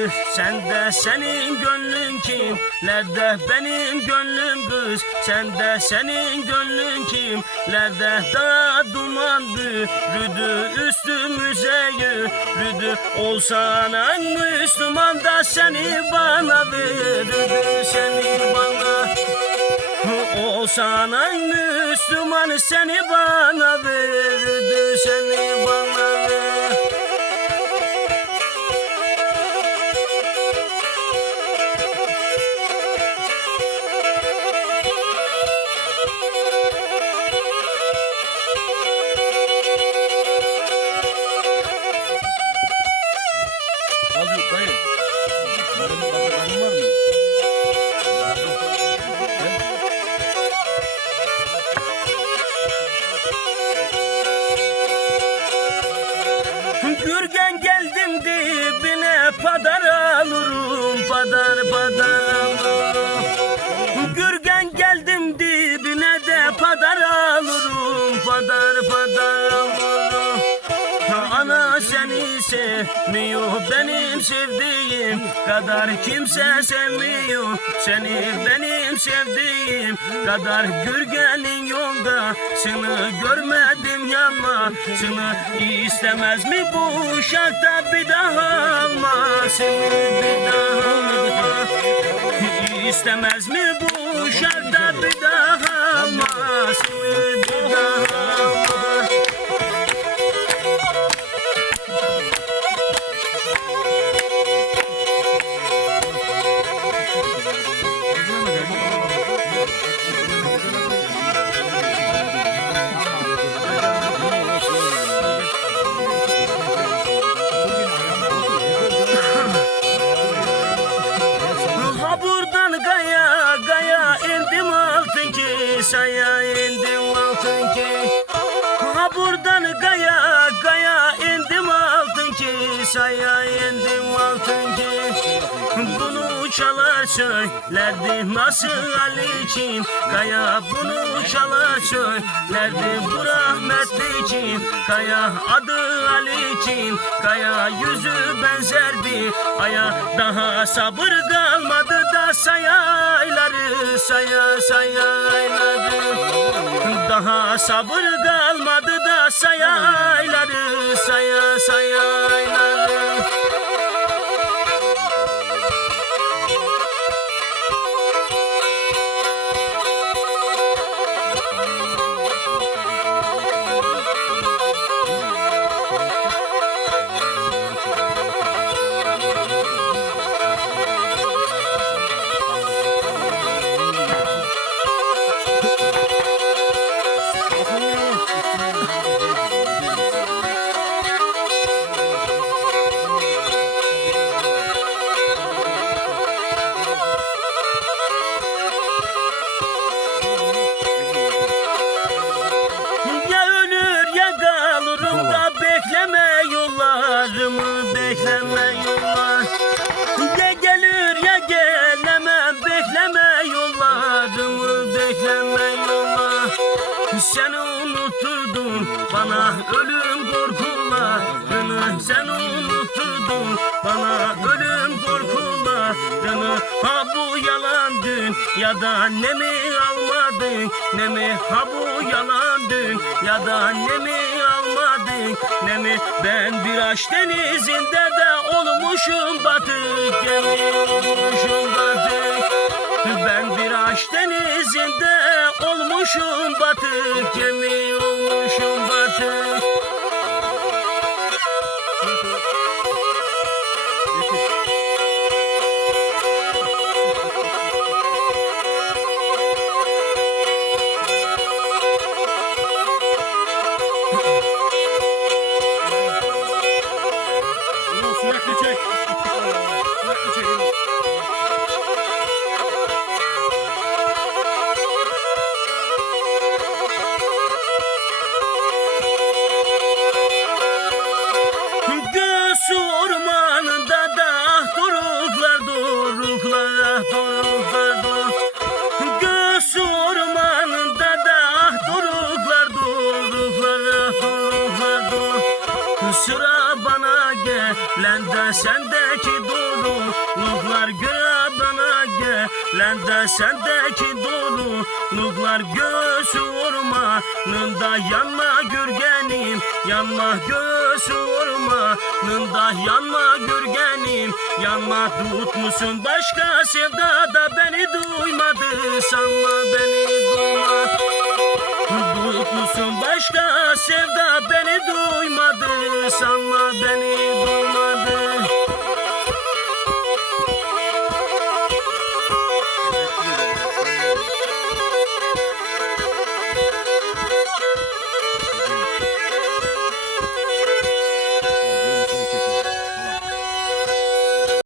kız Sen de senin gönlün kim? Nerede benim gönlüm kız? Sen de senin gönlün kim? Nerede dağ duman bürüdü Üstümüze yürüdü? Olsana Müslüman da seni bana verirdi Seni bana. Olsana Müslüman seni bana verirdi Seni bana. ver padar alırum padar padar. Gürgen geldim dibine de padar alırum padar padar. Ana seni sevmiyor benim sevdiğim kadar kimse sevmiyor. Seni benim sevdiğim kadar Gürgenin seni görmedim yanmasını istemez mi bu uşakta bir daha almasını bir daha istemez mi bu uşakta bir daha almasını bir altın ki saya indim altın ki. Ha buradan gaya gaya indim altın ki. Saya indim çalar söylerdi nasıl Ali için? Kaya bunu çalar söylerdi bu rahmetli için? Kaya adı Ali için. Kaya yüzü benzerdi Aya. Daha sabır kalmadı da sayayları saya sayayları. Daha sabır kalmadı da sayayları saya sayayları yollarımı bekleme yollar Seni unutturdun bana ölüm korkularını Sen unutturdun bana ölüm korkularını Ha bu yalan dünyada ne mi almadın? Ne mi Ha bu yalan dünyada ne mi almadın? Ne mi Ben bir aşk denizinde de olmuşum batık gemi batık ben bir aşk denizinde olmuşum batık gemi olmuşum batık. Sürekli çek. Lende sendeki doğruluklar göre bana gel. Lende sendeki doğruluklar göğsü ormanında Yanma gürgenim. Yanma göğsü ormanında Yanma gürgenim. Yanma tutmuşsun başka sevdada Beni duymadı. Sanma beni duymadı Tutmuşsun başka sevda beni duymadı. Sanma beni duymadı